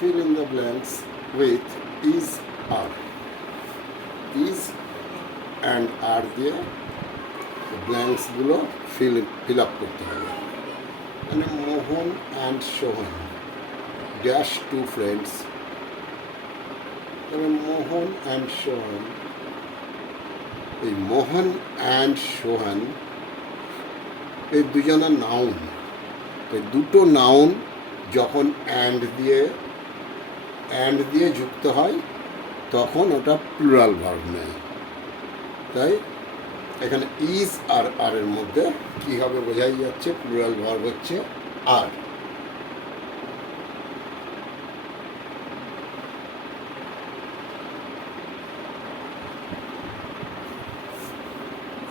fill in the blanks with is, are. Is and are দিয়ে ব্ল্যাঙ্কসগুলো fill up করতে হবে। মানে Mohan and Sohan dash two friends. তবে Mohan and Sohan, এই মোহন অ্যান্ড সোহন এই দুজনের নাউন। এই দুটো নাউন যখন অ্যান্ড দিয়ে যুক্ত হয় তখন ওটা প্লুরাল ভার্ব নেয়। তাই এখানে ইজ আর আর এর মধ্যে কী হবে বোঝাই যাচ্ছে, প্লুরাল ভার্ব হচ্ছে আর।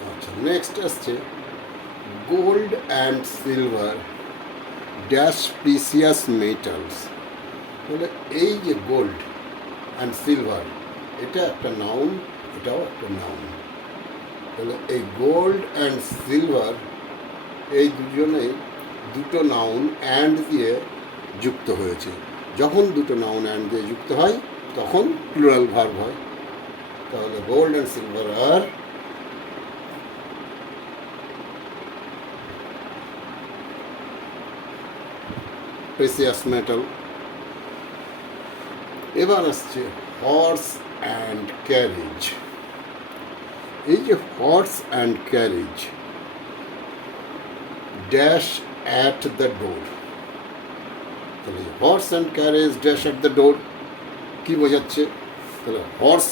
আচ্ছা, নেক্সট আসছে gold and silver dash precious metals. তাহলে এই যে গোল্ড অ্যান্ড সিলভার এটা একটা নাউন, এটাও একটা নাউন। তাহলে এই গোল্ড অ্যান্ড সিলভার এই দুজনেই দুটো নাউন অ্যান্ড দিয়ে যুক্ত হয়েছে। যখন দুটো নাউন অ্যান্ড দিয়ে যুক্ত হয় তখন প্লুরাল ভার্ব হয়। তাহলে gold and silver are precious metal. এবার আসছে হর্স অ্যান্ড ক্যারেজ। এই যে horse and carriage dash at the door. তাহলে horse and carriage dash at the door কী বোঝাচ্ছে? তাহলে হর্স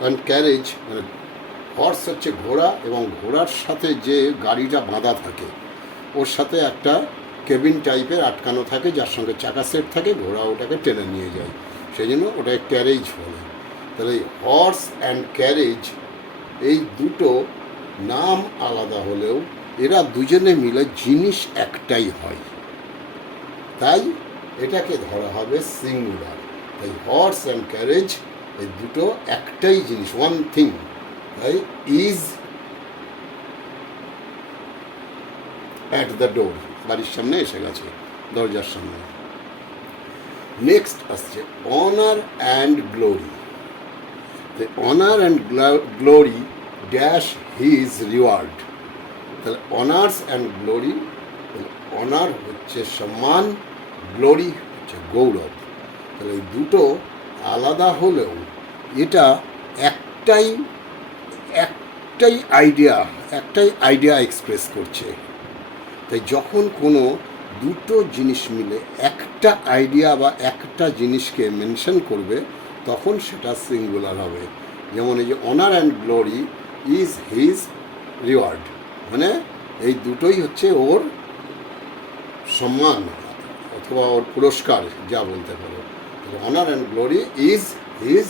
অ্যান্ড ক্যারেজ মানে হর্স হচ্ছে ঘোড়া, এবং ঘোড়ার সাথে যে গাড়িটা বাঁধা থাকে ওর সাথে একটা কেবিন টাইপের আটকানো থাকে, যার সঙ্গে চাকা সেট থাকে, ঘোড়া ওটাকে টেনে নিয়ে যায়, সেই জন্য ওটাকে ক্যারেজ বলে। তাহলে এই হর্স অ্যান্ড ক্যারেজ এই দুটো নাম আলাদা হলেও এরা দুজনে মিলে জিনিস একটাই হয়, তাই এটাকে ধরা হবে সিঙ্গুলার। তাই হর্স অ্যান্ড ক্যারেজ এই দুটো একটাই জিনিস, ওয়ান থিং। তাই ইজ অ্যাট দ্য ডোর, বাড়ির সামনে এসে গেছে, দরজার সামনে। নেক্সট আসছে honour and glory. Honour and glory dash his reward. তাহলে অনার্স অ্যান্ড গ্লোরি, অনার হচ্ছে সম্মান, গ্লোরি হচ্ছে গৌরব। তাহলে এই দুটো আলাদা হলেও এটা একটাই আইডিয়া এক্সপ্রেস করছে। তাই যখন কোনো দুটো জিনিস মিলে একটা আইডিয়া বা একটা জিনিসকে মেনশন করবে তখন সেটা সিঙ্গুলার হবে। যেমন এই যে honour and glory is his reward, মানে এই দুটোই হচ্ছে ওর সম্মান অথবা ওর পুরস্কার, যা বলতে পারো। Honour and glory is his.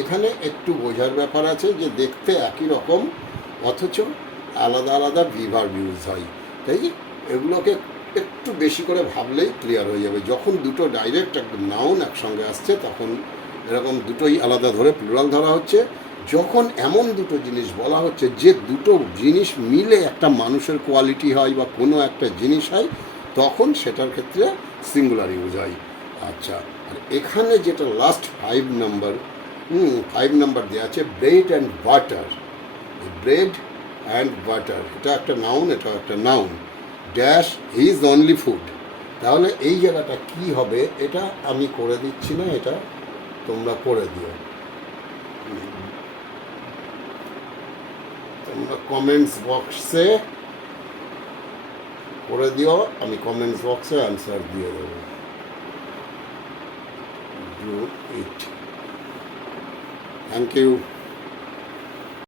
এখানে একটু বোঝার ব্যাপার আছে যে দেখতে একই রকম অথচ আলাদা আলাদা ভিভার ইউজ হয়। তাই এগুলোকে একটু বেশি করে ভাবলেই ক্লিয়ার হয়ে যাবে। যখন দুটো ডাইরেক্ট একদম নাউন একসঙ্গে আসছে তখন এরকম দুটোই আলাদা ধরে প্লুরাল ধরা হচ্ছে। যখন এমন দুটো জিনিস বলা হচ্ছে যে দুটো জিনিস মিলে একটা মানুষের কোয়ালিটি হয় বা কোনো একটা জিনিস হয় তখন সেটার ক্ষেত্রে সিঙ্গুলার ইউজ হয়। আচ্ছা, আর এখানে যেটা লাস্ট 5 নাম্বার দেওয়া আছে bread and butter. Bread and butter এটা একটা নাউন, এটাও একটা noun. Dash his only food. তাহলে এই জায়গাটা কি হবে এটা আমি করে দিচ্ছি না, এটা তোমরা করে দিও। তোমরা কমেন্টস বক্সে করে দিও, আমি কমেন্টস বক্সে অ্যান্সার দিয়ে দেবো। Do it. Thank you.